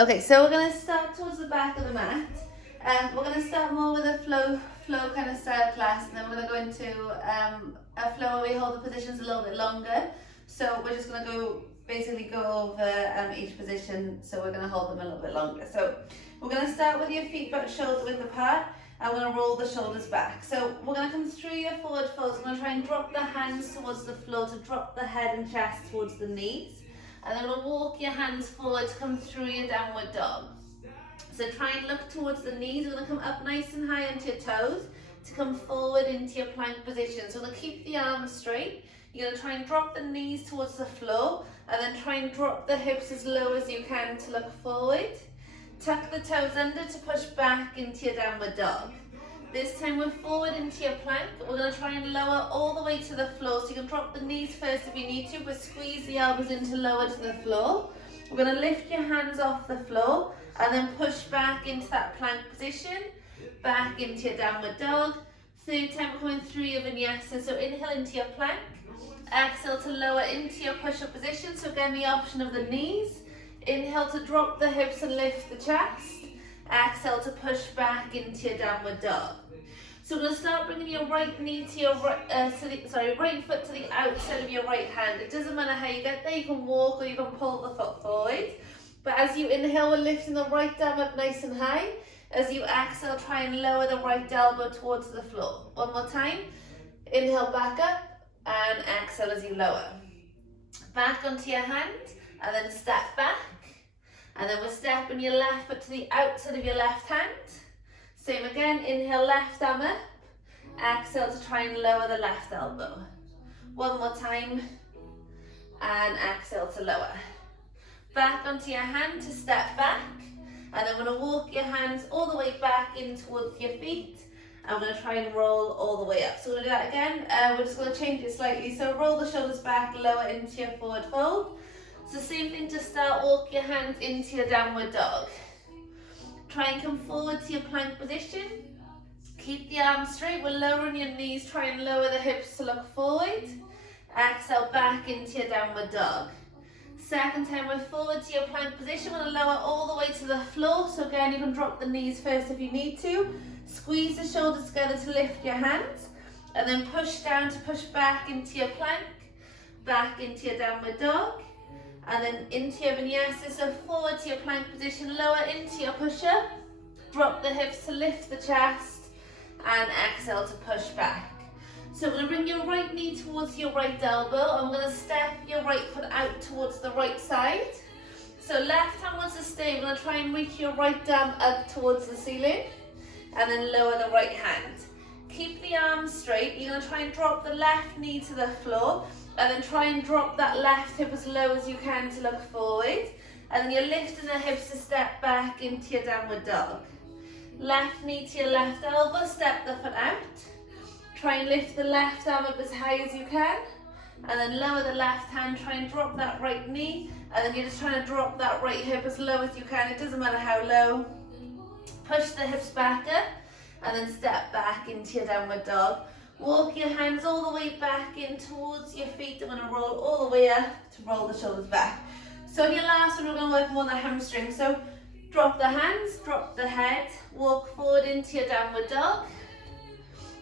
Okay, so we're going to start towards the back of the mat. We're going to start more with a flow kind of style class, and then we're going to go into a flow where we hold the positions a little bit longer. So we're just going to basically go over each position, so we're going to hold them a little bit longer. So we're going to start with your feet about shoulder width apart, and we're going to roll the shoulders back. So we're going to come through your forward folds. We're going to try and drop the hands towards the floor to drop the head and chest towards the knees. And then we'll walk your hands forward to come through your downward dog. So try and look towards the knees. We're going to come up nice and high onto your toes to come forward into your plank position. So we're going to keep the arms straight. You're going to try and drop the knees towards the floor, and then try and drop the hips as low as you can to look forward. Tuck the toes under to push back into your downward dog. This time we're forward into your plank. We're going to try and lower all the way to the floor. So you can drop the knees first if you need to, but squeeze the elbows in to lower to the floor. We're going to lift your hands off the floor and then push back into that plank position, back into your downward dog. Third time we're coming through your vinyasa. So inhale into your plank, exhale to lower into your push-up position. So again, the option of the knees. Inhale to drop the hips and lift the chest. Exhale to push back into your downward dog. So we're going to start bringing your right knee to your right foot to the outside of your right hand. It doesn't matter how you get there. You can walk or you can pull the foot forward. But as you inhale, we're lifting the right arm up nice and high. As you exhale, try and lower the right elbow towards the floor. One more time. Inhale back up and exhale as you lower. Back onto your hand and then step back. And then we're stepping your left foot to the outside of your left hand. Same again, inhale left arm up. Exhale to try and lower the left elbow. One more time. And exhale to lower. Back onto your hand to step back. And then we're going to walk your hands all the way back in towards your feet. And we're going to try and roll all the way up. So we're going to do that again. We're just going to change it slightly. So roll the shoulders back, lower into your forward fold. So same thing to start, walk your hands into your downward dog. Try and come forward to your plank position. Keep the arms straight, we're lowering your knees, try and lower the hips to look forward. Exhale back into your downward dog. Second time we're forward to your plank position, we're going to lower all the way to the floor. So again, you can drop the knees first if you need to. Squeeze the shoulders together to lift your hands. And then push down to push back into your plank. Back into your downward dog. And then into your vinyasa, so forward to your plank position, lower into your push-up, drop the hips to lift the chest, and exhale to push back. So we're going to bring your right knee towards your right elbow, and we're going to step your right foot out towards the right side. So left hand wants to stay, we're going to try and reach your right arm up towards the ceiling, and then lower the right hand. Keep the arms straight, you're going to try and drop the left knee to the floor, and then try and drop that left hip as low as you can to look forward. And then you're lifting the hips to step back into your downward dog. Left knee to your left elbow, step the foot out. Try and lift the left arm up as high as you can. And then lower the left hand, try and drop that right knee. And then you're just trying to drop that right hip as low as you can. It doesn't matter how low. Push the hips back up. And then step back into your downward dog. Walk your hands all the way back in towards your feet. I'm going to roll all the way up to roll the shoulders back. So in your last one, we're going to work more on the hamstring. So drop the hands, drop the head, walk forward into your downward dog.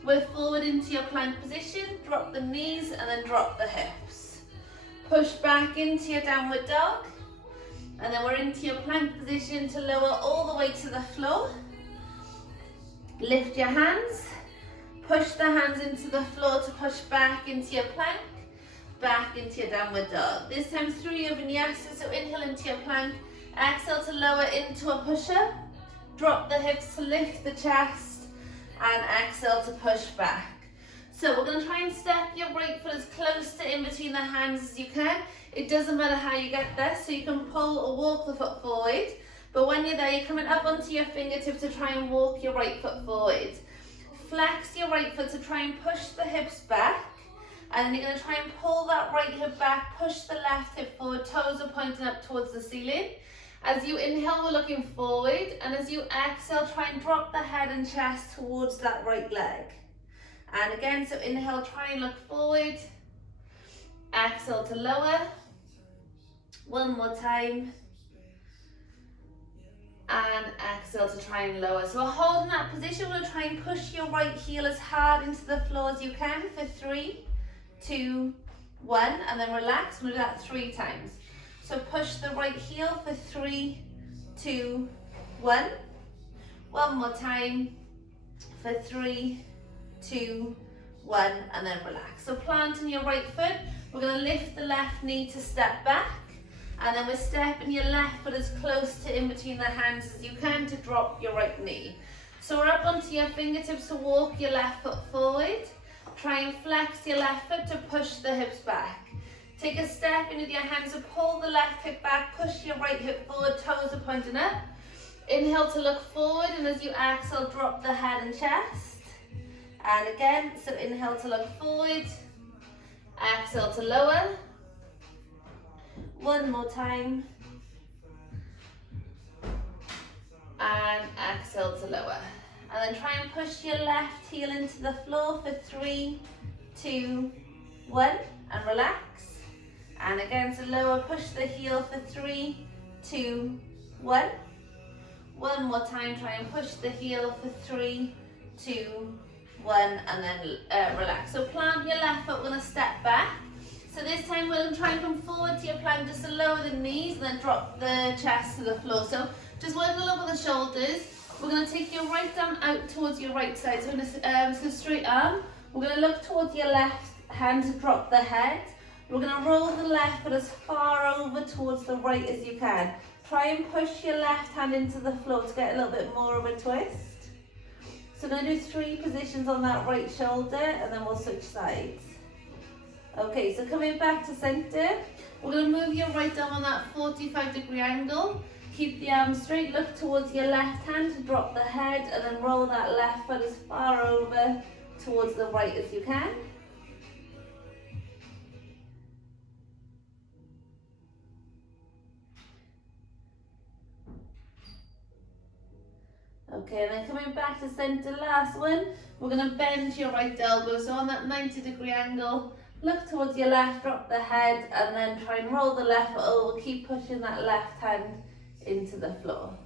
We're forward into your plank position, drop the knees and then drop the hips. Push back into your downward dog. And then we're into your plank position to lower all the way to the floor. Lift your hands. Push the hands into the floor to push back into your plank, back into your downward dog. This time through your vinyasa, so inhale into your plank, exhale to lower into a push-up, drop the hips to lift the chest, and exhale to push back. So we're going to try and step your right foot as close to in between the hands as you can. It doesn't matter how you get there, so you can pull or walk the foot forward, but when you're there, you're coming up onto your fingertips to try and walk your right foot forward. Flex your right foot to try and push the hips back, and then you're going to try and pull that right hip back, push the left hip forward, toes are pointing up towards the ceiling. As you inhale, we're looking forward, and as you exhale, try and drop the head and chest towards that right leg. And again, so inhale, try and look forward, exhale to lower. One more time. and exhale to try and lower. So we're holding that position. We're going to try and push your right heel as hard into the floor as you can for 3, 2, 1, and then relax. We'll do that 3 times. So push the right heel for 3, 2, 1. One more time for 3, 2, 1, and then relax. So planting your right foot, we're going to lift the left knee to step back, and then we're stepping your left foot as close to in between the hands as you can to drop your right knee. So we're up onto your fingertips to walk your left foot forward. Try and flex your left foot to push the hips back. Take a step in with your hands to pull the left hip back, push your right hip forward, toes are pointing up. Inhale to look forward, and as you exhale, drop the head and chest. And again, so inhale to look forward, exhale to lower. One more time. And exhale to lower. And then try and push your left heel into the floor for 3, 2, 1, and relax. And again, to lower, push the heel for 3, 2, 1. One more time, try and push the heel for 3, 2, 1, and then relax. So plant your left foot, we're going to step back. So this time we're going to try and come forward to your plank just to lower the knees and then drop the chest to the floor. So just working over the shoulders. We're going to take your right arm out towards your right side. So we're going to straight arm. We're going to look towards your left hand to drop the head. We're going to roll the left foot as far over towards the right as you can. Try and push your left hand into the floor to get a little bit more of a twist. So I'm going to do 3 positions on that right shoulder, and then we'll switch sides. Okay, so coming back to center, we're going to move your right arm on that 45-degree angle. Keep the arm straight, look towards your left hand to drop the head, and then roll that left foot as far over towards the right as you can. Okay, and then coming back to center, last one, we're going to bend your right elbow. So on that 90-degree angle, look towards your left, drop the head, and then try and roll the left foot over. Keep pushing that left hand into the floor.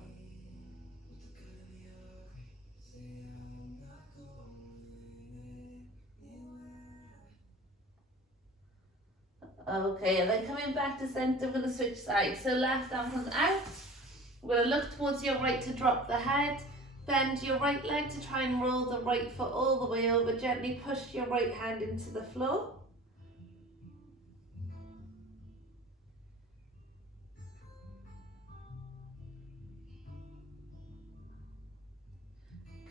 Okay, and then coming back to center, we're going to switch sides. So left arm comes out. We're going to look towards your right to drop the head. Bend your right leg to try and roll the right foot all the way over. Gently push your right hand into the floor.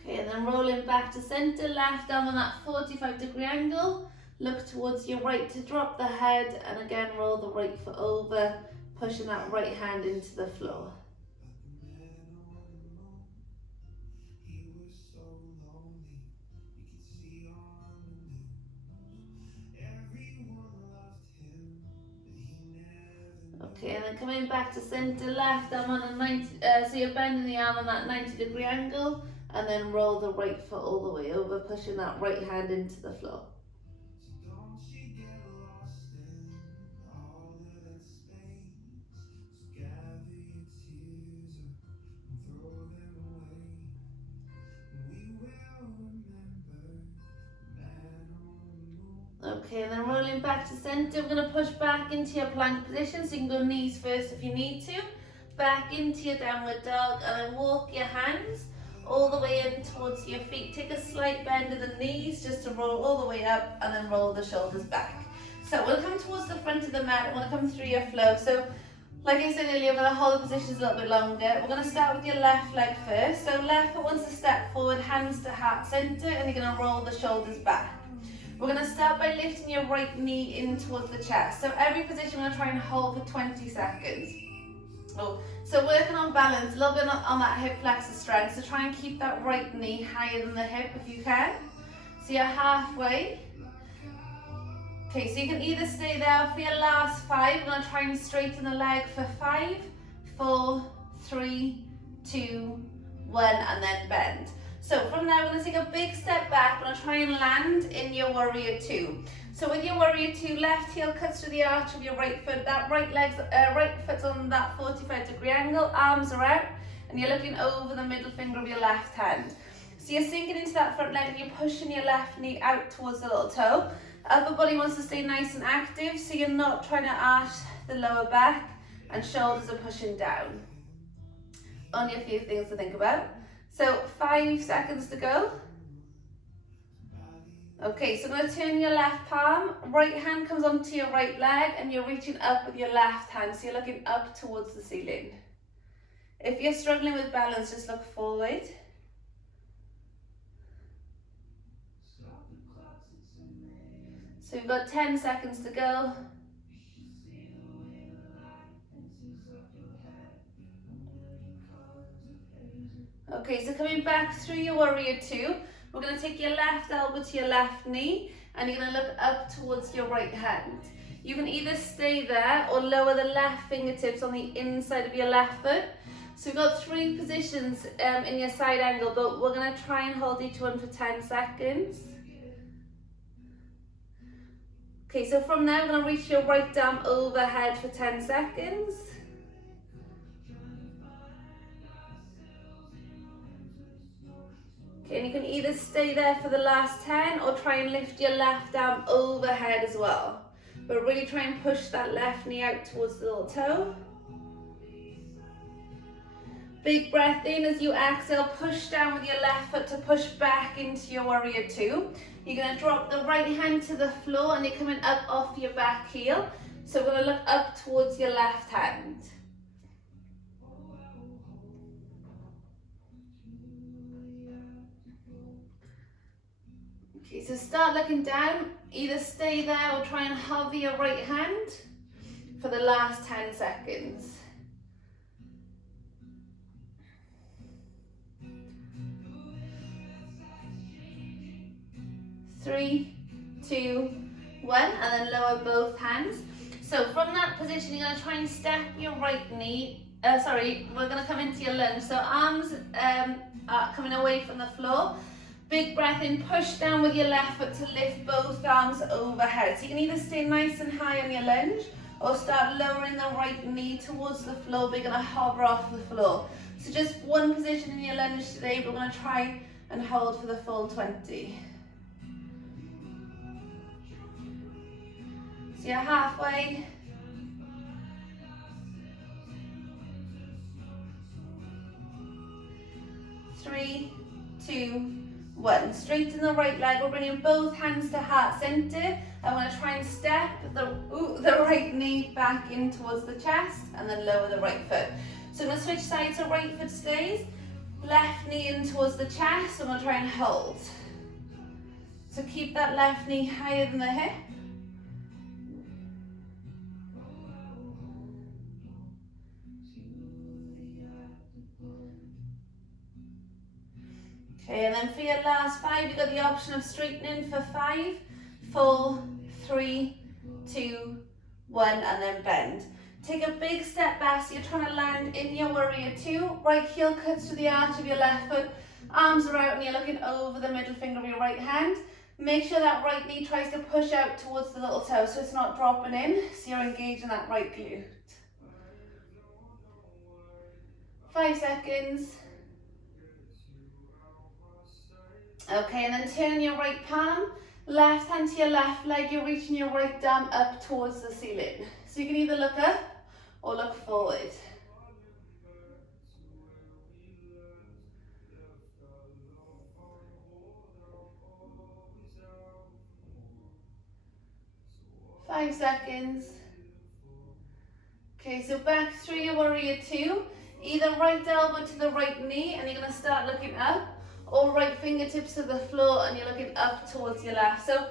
Okay, and then rolling back to center, left arm on that 45-degree angle. Look towards your right to drop the head, and again roll the right foot over, pushing that right hand into the floor. Okay, and then coming back to center, left arm on a 90, so you're bending the arm on that 90-degree angle, and then roll the right foot all the way over, pushing that right hand into the floor. Okay, and then rolling back to center, we're going to push back into your plank position, so you can go knees first if you need to. Back into your downward dog, and then walk your hands all the way in towards your feet. Take a slight bend of the knees just to roll all the way up, and then roll the shoulders back. So we'll come towards the front of the mat, and we'll come through your flow. So like I said earlier, we're going to hold the positions a little bit longer. We're going to start with your left leg first. So left foot wants to step forward, hands to heart center, and you're going to roll the shoulders back. We're going to start by lifting your right knee in towards the chest. So every position we're going to try and hold for 20 seconds. So working on balance, a little bit on that hip flexor strength. So try and keep that right knee higher than the hip if you can. So you're halfway. Okay, so you can either stay there for your last 5. We're going to try and straighten the leg for 5, 4, 3, 2, 1, and then bend. So from there, we're going to take a big step back. We're going to try and land in your warrior 2. So with your warrior 2, left heel cuts through the arch of your right foot. That right foot's on that 45-degree angle. Arms are out, and you're looking over the middle finger of your left hand. So you're sinking into that front leg and you're pushing your left knee out towards the little toe. Upper body wants to stay nice and active, so you're not trying to arch the lower back, and shoulders are pushing down. Only a few things to think about. So 5 seconds to go. Okay, so I'm going to turn your left palm, right hand comes onto your right leg, and you're reaching up with your left hand, so you're looking up towards the ceiling. If you're struggling with balance, just look forward. So we've got 10 seconds to go. Okay, so coming back through your warrior two, we're going to take your left elbow to your left knee, and you're going to look up towards your right hand. You can either stay there or lower the left fingertips on the inside of your left foot. So we've got 3 positions in your side angle, but we're going to try and hold each one for 10 seconds. Okay, so from there, we're going to reach your right arm overhead for 10 seconds. Okay, and you can either stay there for the last 10 or try and lift your left arm overhead as well. But really try and push that left knee out towards the little toe. Big breath in as you exhale, push down with your left foot to push back into your warrior two. You're going to drop the right hand to the floor and you're coming up off your back heel. So we're going to look up towards your left hand. Okay, so start looking down. Either stay there or try and hover your right hand for the last 10 seconds. 3, 2, 1, and then lower both hands. So from that position, you're going to try and step your right knee. We're going to come into your lunge. So arms are coming away from the floor. Big breath in, push down with your left foot to lift both arms overhead. So you can either stay nice and high on your lunge or start lowering the right knee towards the floor. We're going to hover off the floor. So just one position in your lunge today, but we're going to try and hold for the full 20. So you're halfway. 3, 2, 1. Straighten the right leg. We're bringing both hands to heart center. I'm going to try and step the right knee back in towards the chest and then lower the right foot. So I'm going to switch sides so right foot stays. Left knee in towards the chest. I'm going to try and hold. So keep that left knee higher than the hip. Okay, and then for your last 5, you've got the option of straightening for 5, 4, 3, 2, 1, and then bend. Take a big step back, so you're trying to land in your warrior two. Right heel cuts to the arch of your left foot, arms are out, and you're looking over the middle finger of your right hand. Make sure that right knee tries to push out towards the little toe, so it's not dropping in, so you're engaging that right glute. 5 seconds. Okay, and then turn your right palm, left hand to your left leg, you're reaching your right arm up towards the ceiling. So you can either look up or look forward. Five seconds. Okay, so back through your warrior two, either right elbow to the right knee and you're going to start looking up, or right fingertips to the floor and you're looking up towards your left. So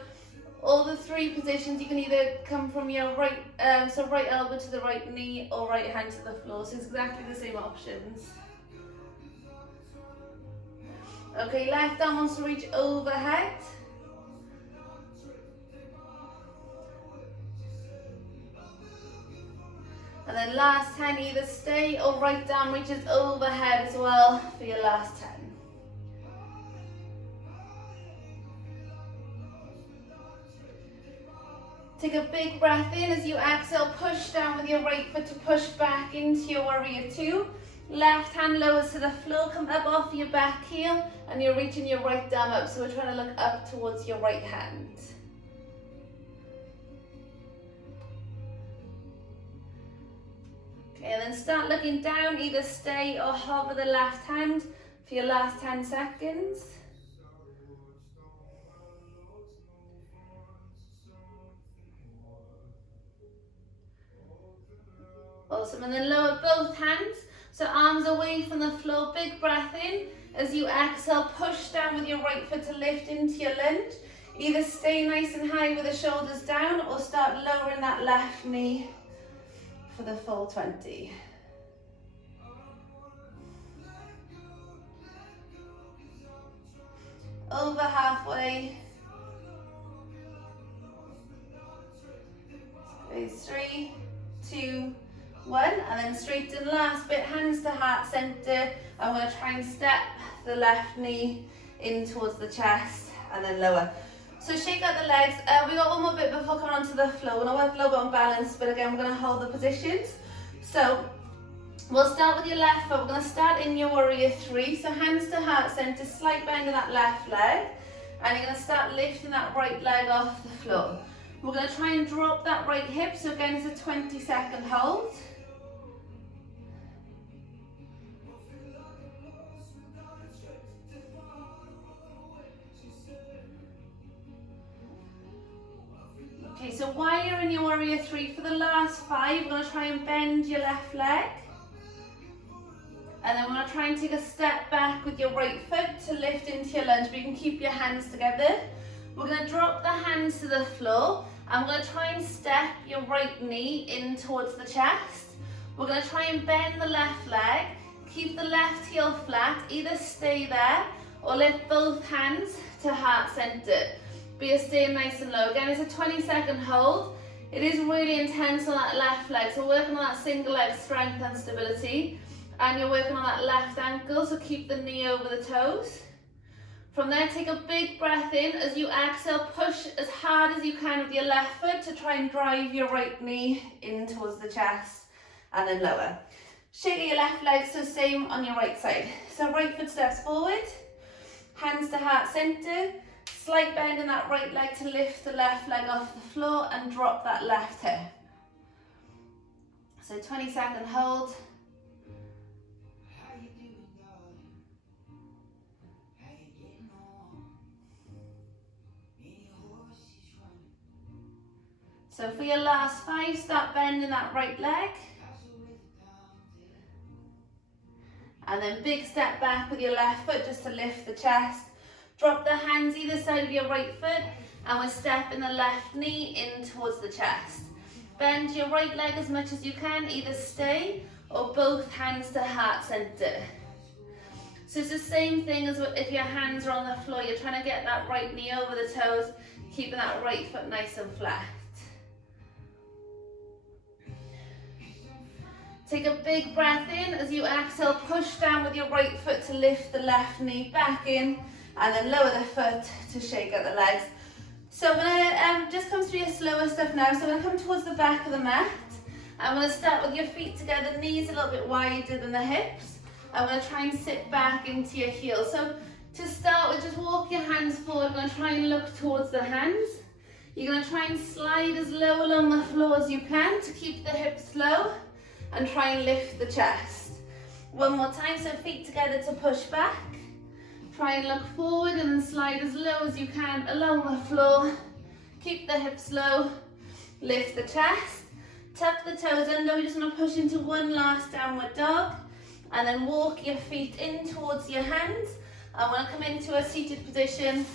all the 3 positions, you can either come from your right, right elbow to the right knee or right hand to the floor. So it's exactly the same options. Okay, left arm wants to reach overhead. And then last 10, either stay or right arm reaches overhead as well for your last 10. Take a big breath in as you exhale, push down with your right foot to push back into your warrior two. Left hand lowers to the floor, come up off your back heel, and you're reaching your right arm up. So we're trying to look up towards your right hand. Okay, and then start looking down, either stay or hover the left hand for your last 10 seconds. Awesome, and then lower both hands, so arms away from the floor, big breath in. As you exhale, push down with your right foot to lift into your lunge. Either stay nice and high with the shoulders down or start lowering that left knee for the full 20. Over halfway. It's 3, 2, 1, and then straighten last bit, hands to heart center. I'm going to try and step the left knee in towards the chest and then lower. So shake out the legs. We got one more bit before coming onto the floor. We're going to work a little bit on balance, but again, we're going to hold the positions. So we'll start with your left foot. We're going to start in your warrior 3. So hands to heart center, slight bend in that left leg, and you're going to start lifting that right leg off the floor. We're going to try and drop that right hip. So again, it's a 20-second hold. Okay, so while you're in your warrior 3, for the last 5, we're going to try and bend your left leg. And then we're going to try and take a step back with your right foot to lift into your lunge, but you can keep your hands together. We're going to drop the hands to the floor. I'm going to try and step your right knee in towards the chest. We're going to try and bend the left leg. Keep the left heel flat. Either stay there or lift both hands to heart center. But you're staying nice and low. Again, it's a 20-second hold. It is really intense on that left leg. So working on that single leg strength and stability. And you're working on that left ankle, so keep the knee over the toes. From there, take a big breath in. As you exhale, push as hard as you can with your left foot to try and drive your right knee in towards the chest, and then lower. Shake your left leg, so same on your right side. So right foot steps forward, hands to heart center, slight bend in that right leg to lift the left leg off the floor and drop that left hip. So 20-second hold. So for your last 5, start bending that right leg. And then big step back with your left foot just to lift the chest. Drop the hands either side of your right foot, and we're stepping the left knee in towards the chest. Bend your right leg as much as you can, either stay or both hands to heart center. So it's the same thing as if your hands are on the floor. You're trying to get that right knee over the toes, keeping that right foot nice and flat. Take a big breath in. As you exhale, push down with your right foot to lift the left knee back in, and then lower the foot to shake out the legs. So I'm going to just come through your slower stuff now. So I'm going to come towards the back of the mat. I'm going to start with your feet together, knees a little bit wider than the hips. I'm going to try and sit back into your heels. So to start with, just walk your hands forward. I'm going to try and look towards the hands. You're going to try and slide as low along the floor as you can to keep the hips low, and try and lift the chest. One more time, so feet together to push back. Try and look forward and then slide as low as you can along the floor. Keep the hips low, lift the chest, tuck the toes under. We just want to push into one last downward dog, and then walk your feet in towards your hands. I want to come into a seated position,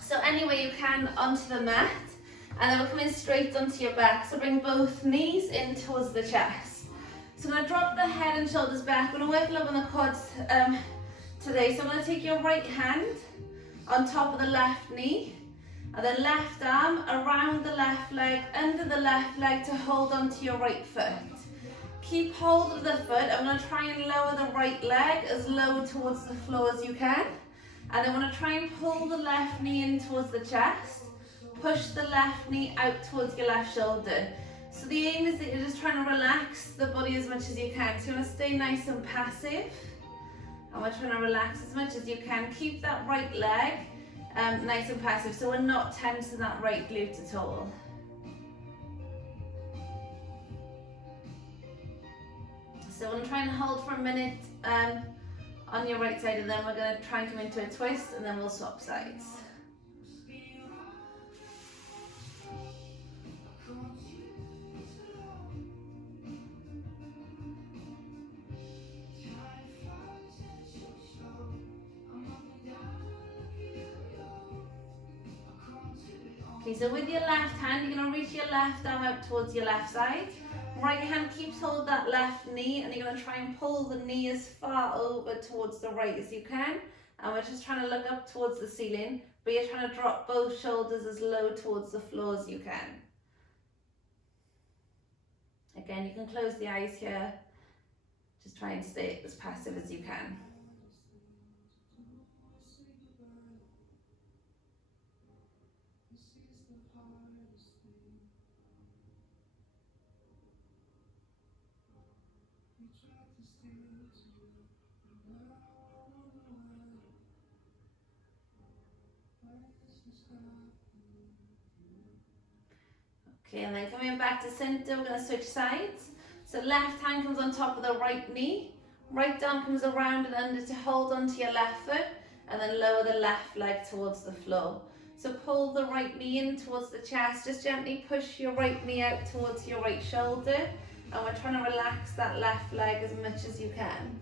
so any way you can onto the mat, and then we're coming straight onto your back. So bring both knees in towards the chest. So I'm going to drop the head and shoulders back. We're going to work a little on the quads today. So I'm going to take your right hand on top of the left knee, and then left arm around the left leg, under the left leg to hold onto your right foot. Keep hold of the foot. I'm going to try and lower the right leg as low towards the floor as you can. And I want to try and pull the left knee in towards the chest. Push the left knee out towards your left shoulder. So the aim is that you're just trying to relax the body as much as you can. So you want to stay nice and passive. And we're trying to relax as much as you can. Keep that right leg nice and passive, so we're not tensing that right glute at all. So I'm trying to hold for a minute on your right side, and then we're going to try and come into a twist, and then we'll swap sides. Okay, so with your left hand, you're going to reach your left arm out towards your left side. Right hand keeps hold of that left knee, and you're going to try and pull the knee as far over towards the right as you can. And we're just trying to look up towards the ceiling, but you're trying to drop both shoulders as low towards the floor as you can. Again, you can close the eyes here. Just try and stay as passive as you can. Okay, and then coming back to center, we're going to switch sides. So left hand comes on top of the right knee, right arm comes around and under to hold onto your left foot, and then lower the left leg towards the floor. So pull the right knee in towards the chest, just gently push your right knee out towards your right shoulder, and we're trying to relax that left leg as much as you can.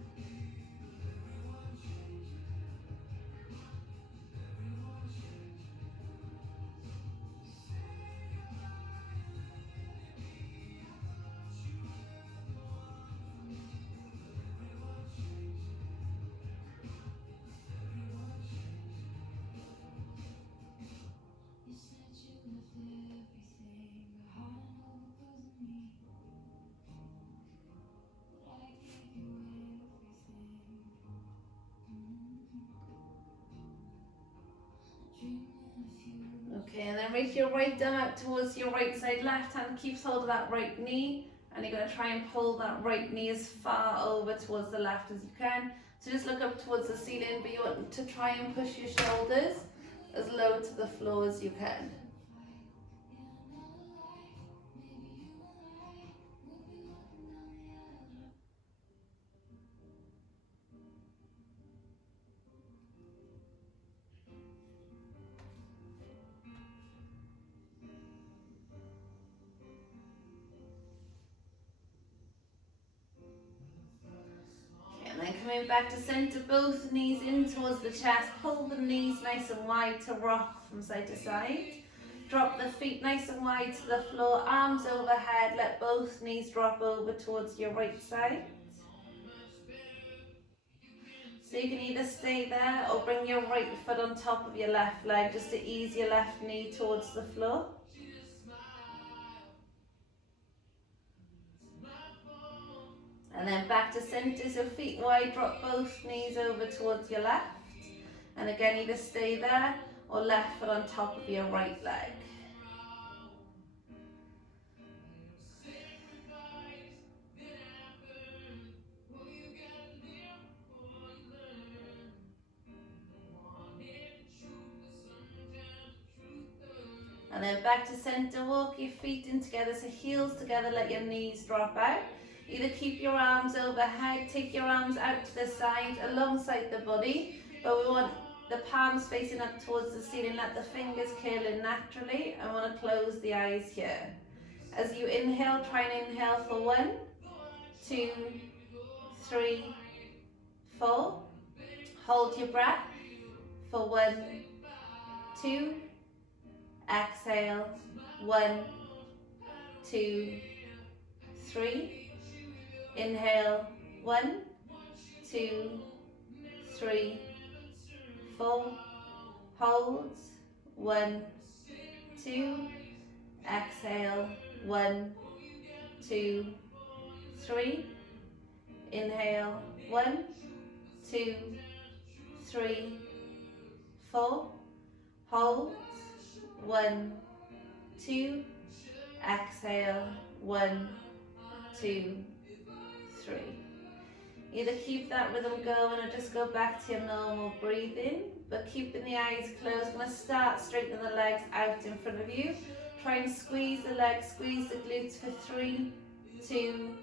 Okay, and then reach your right arm out towards your right side. Left hand keeps hold of that right knee, and you're going to try and pull that right knee as far over towards the left as you can. So just look up towards the ceiling, but you want to try and push your shoulders as low to the floor as you can. And then coming back to center, both knees in towards the chest. Pull the knees nice and wide to rock from side to side. Drop the feet nice and wide to the floor, arms overhead. Let both knees drop over towards your right side. So you can either stay there or bring your right foot on top of your left leg just to ease your left knee towards the floor. And then back to center, so feet wide, drop both knees over towards your left. And again, either stay there or left foot on top of your right leg. And then back to center, walk your feet in together, so heels together, let your knees drop out. Either keep your arms overhead, take your arms out to the side alongside the body, but we want the palms facing up towards the ceiling, let the fingers curl in naturally. I want to close the eyes here. As you inhale, try and inhale for 1, 2, 3, 4. Hold your breath for 1, 2. Exhale, 1, 2, 3. Inhale, 1, 2, 3, 4. Hold, 1, 2. Exhale, 1, 2, 3. Inhale, 1, 2, 3, 4. Hold, 1, 2. Exhale, 1, 2, 3. Either keep that rhythm going or just go back to your normal breathing, but keeping the eyes closed. I'm going to start straightening the legs out in front of you. Try and squeeze the legs, squeeze the glutes for 3, 2,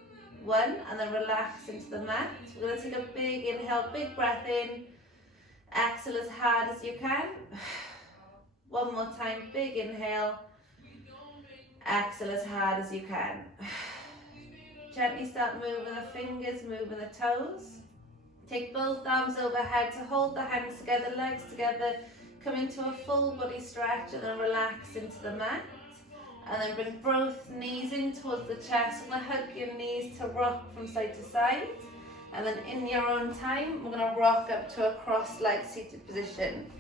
1, and then relax into the mat. We're going to take a big inhale, big breath in. Exhale as hard as you can. One more time, big inhale. Exhale as hard as you can. Gently start moving the fingers, moving the toes. Take both arms overhead to hold the hands together, legs together. Come into a full body stretch and then relax into the mat. And then bring both knees in towards the chest. I'm going to hug your knees to rock from side to side. And then in your own time, we're going to rock up to a cross-legged seated position.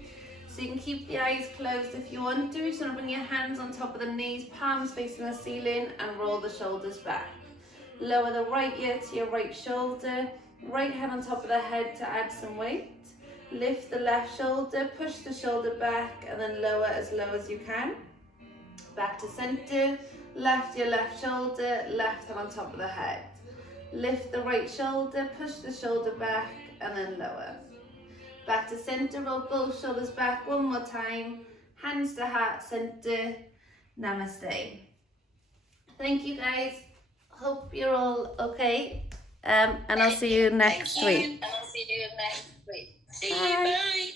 So you can keep the eyes closed if you want to. You just want to bring your hands on top of the knees, palms facing the ceiling, and roll the shoulders back. Lower the right ear to your right shoulder. Right hand on top of the head to add some weight. Lift the left shoulder, push the shoulder back, and then lower as low as you can. Back to center, left your left shoulder, left hand on top of the head. Lift the right shoulder, push the shoulder back, and then lower. Back to center, roll both shoulders back one more time. Hands to heart center. Namaste. Thank you guys. Hope you're all okay. And I'll see you next week. See you, bye.